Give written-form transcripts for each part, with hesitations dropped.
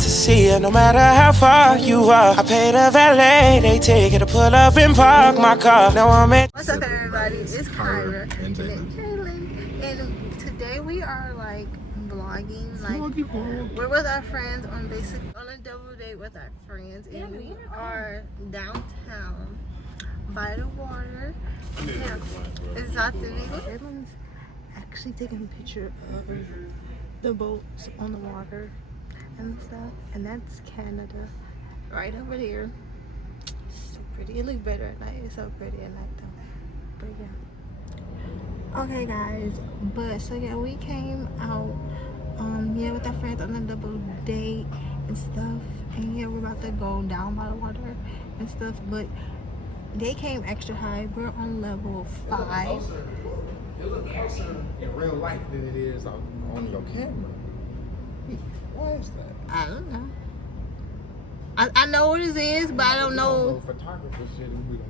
to see you, no matter how far you are. I paid a valet, they take it to pull up and park my car. Now I'm at. What's up, everybody? It's Kyra and Jalyn, and today we are like vlogging. Like we're with our friends on a double date with our friends, and we are downtown by the water. Yeah, exactly. Everyone's actually taking a picture of the boats on the water and stuff, and that's Canada right over there. So pretty. It looks better at night. It's so pretty at night though. But yeah. Okay guys, so yeah, we came out with our friends on a double date and stuff, and yeah, we're about to go down by the water and stuff, but they came extra high. We're on level 5. It looks closer in real life than it is on your camera. Why is that? I don't know. I know what it is, but I don't know. Photographer shit and we don't.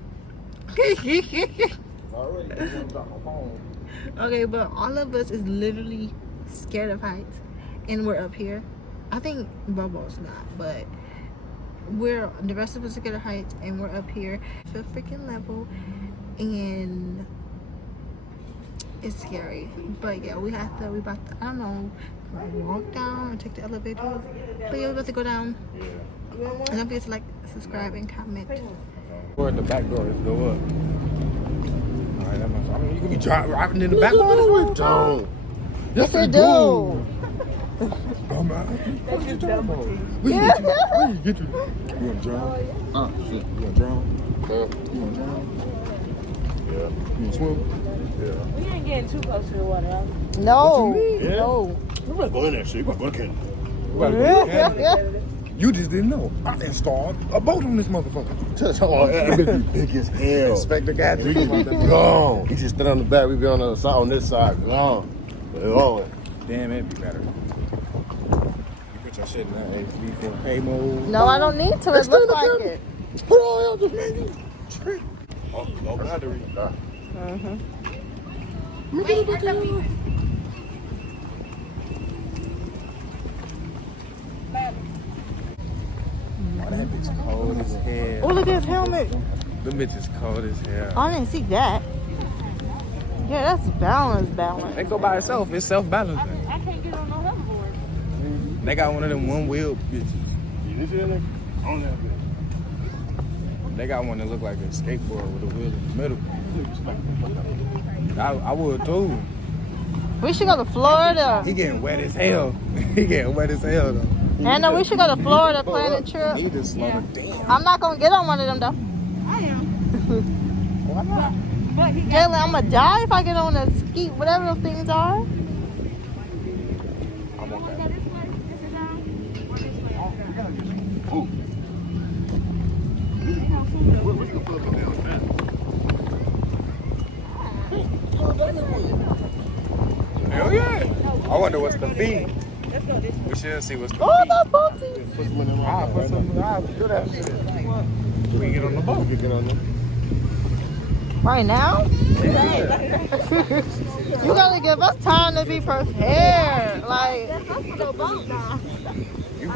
Already, I'm gonna drop my phone. Okay, but all of us is literally scared of heights, and we're up here. I think Bobo's not, but the rest of us are scared of heights, and we're up here, 5th freaking level, and it's scary. But yeah, we about to, I don't know, walk down and take the elevator. But yeah, we're about to go down. And don't forget to like, subscribe, and comment. Or in the back door, let's go up. Alright, I mean, you can be driving in the back door. Don't. Yes, I do. What you talking about? Where you get to? You wanna drown? Shit. You wanna drown? You wanna drown? Yeah. You wanna swim? Yeah. We ain't getting too close to the water, huh? No. Yeah. No. We're not going that shit. We're going to Canada. You just didn't know. I installed a boat on this motherfucker. Oh, that bitch be big as hell. Inspector got We gone. He just stood on the back. We be on the other side, on this side. Gone. Gone. Damn, it'd be better. You put your shit in that HD 4K mode. No, I don't need to. It looks like it. Put all out just maybe. Oh, no battery. Oh, that bitch cold as hell. Oh, look at his helmet. Them bitches cold as hell. I didn't see that. Yeah, that's balance. They go by itself. It's self-balancing. I can't get on no hoverboard. They got one of them one-wheel bitches. You see that? On that bitch. They got one that look like a skateboard with a wheel in the middle. I would too. We should go to Florida. He getting wet as hell. He getting wet as hell though. Anna, we should go to Florida, plan a trip. He just slow it down. I'm not gonna get on one of them though. I am. Why not? But he got Jalyn, I'm gonna die if I get on a ski, whatever those things are. I want that. this way. This is down. Or this way. Ooh. What you gonna put up down there? Hell yeah. I wonder what's the fee. Let's go this way. We should see what's the Oh, fee. the boaties. Put some in there. I'll put some. I'll do that shit. We can get on the boat. You get on there. Right now? You gotta give us time to be prepared. Like,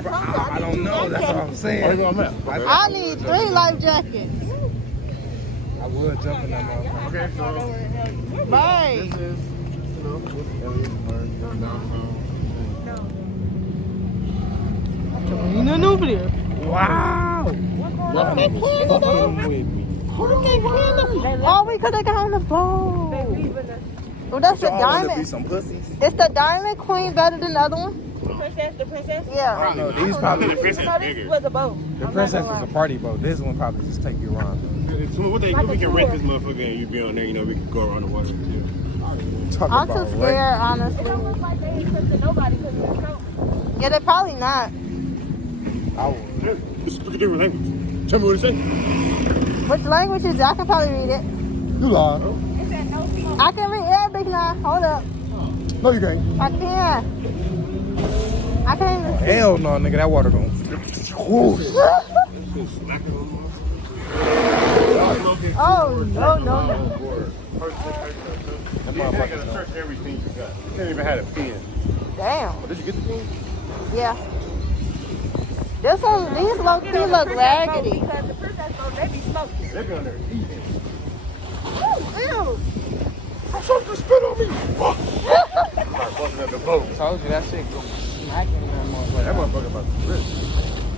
I don't know. That's what I'm saying. Where you going, I need 3 life jackets. I would jump in that motherfucker. Okay, so Right. this is, Ain't over there. Wow. Look at Canada. Look at Canada. Oh, we could have got on the boat. Oh, that's the Y'all wanna be diamond. some pussies? Is the diamond queen better than the other one? The princess? Yeah. No, these probably. the princess No, this bigger. was a boat. The princess was the party boat. This one probably just take you around. So what they do, we can rent this motherfucker and you be on there, you know, we can go around the water. Talk I'm about too rape. scared, It honestly. don't look like they ain't trusting nobody because of the snow. Yeah, they're probably not. I would. Speak a different language. Tell me what it says. Which language is it? I can probably read it. You lie. It said no smoke. I can read Arabic now. Hold up. No, you can't. I can. I can't even. Hell no, nigga. That water going. Whoosh. Oh, no, no, no. That motherfucker search everything you got. You can't even have a pen. Damn. Oh, did you get the pen? Yeah. This one, these low key look raggedy. Because the princess boat, they be smoking. They're going there eating. Ew. I'm supposed to spit on me. Fuck. Start busting at the boat. I told you that shit go smacking that motherfucker. That motherfucker about to rip.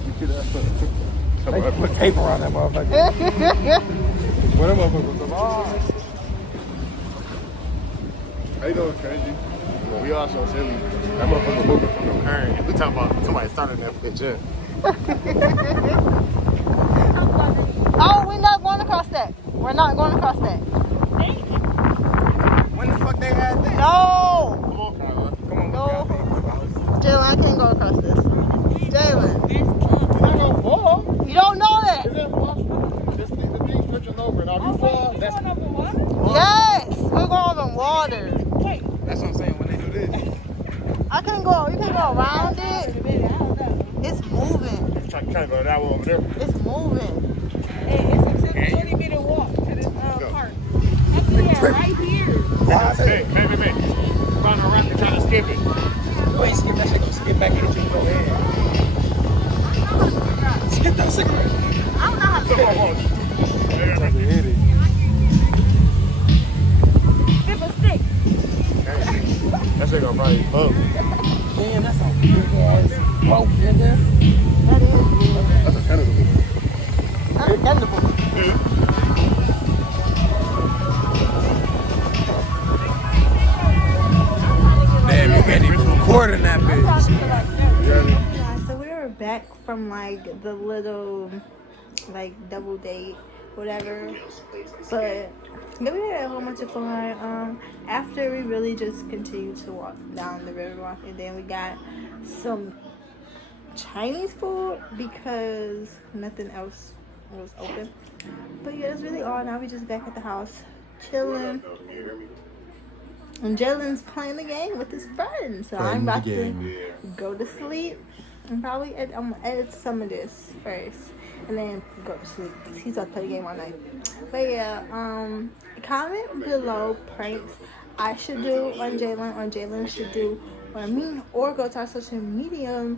You see that? They put tape around that motherfucker. Well, that motherfucker was alive. How you doing, crazy? Well, we also said that motherfucker moving from the current. We talking about somebody starting that bitch up. Oh, we're not going across that. We're not going across that. When the fuck they had that? No. Come on, Kyla. Come on, No. go. Jalen, I can't go across this. Jalen, You're not gonna fall. you don't know that. Is that possible? This thing, the thing's switching over, and I'll be fall. That's Yes, we're going over water. what I'm saying when they do this. I can go. You can go around it. It's moving. Trying to go that way over there. It's moving. It's a 20-minute walk to this park. Right here. Hey, baby. Find a rock and try to skip it. You ain't skip that shit, gonna skip back into you. Go ahead. Skip that cigarette. I don't know how to do it. Hit it. Skip a stick. That shit gonna probably bump. Damn, that's a big ass rope, nigga. That is good. That's a tentacle. Understandable. Damn, you can't even record in that bitch. Yeah, so we were back from like the little like double date, whatever. But yeah, we had a whole bunch of fun. After we really just continued to walk down the riverwalk, and then we got some Chinese food because nothing else was open. But yeah, that's really all. Now we just back at the house chilling. And Jalen's playing the game with his friends. So I'm about to go to sleep. And probably I'm gonna edit some of this first. And then go to sleep. Because he's about to play the game all night. But yeah, comment below pranks I should do on Jalen, or Jalen should do on me. Or go to our social media,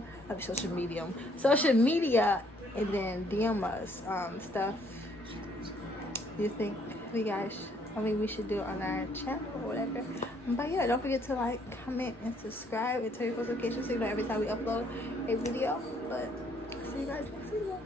and then DM us stuff you think we should do on our channel or whatever. But yeah, don't forget to like, comment, and subscribe, and turn your notifications so you know every time we upload a video. But see you guys next video.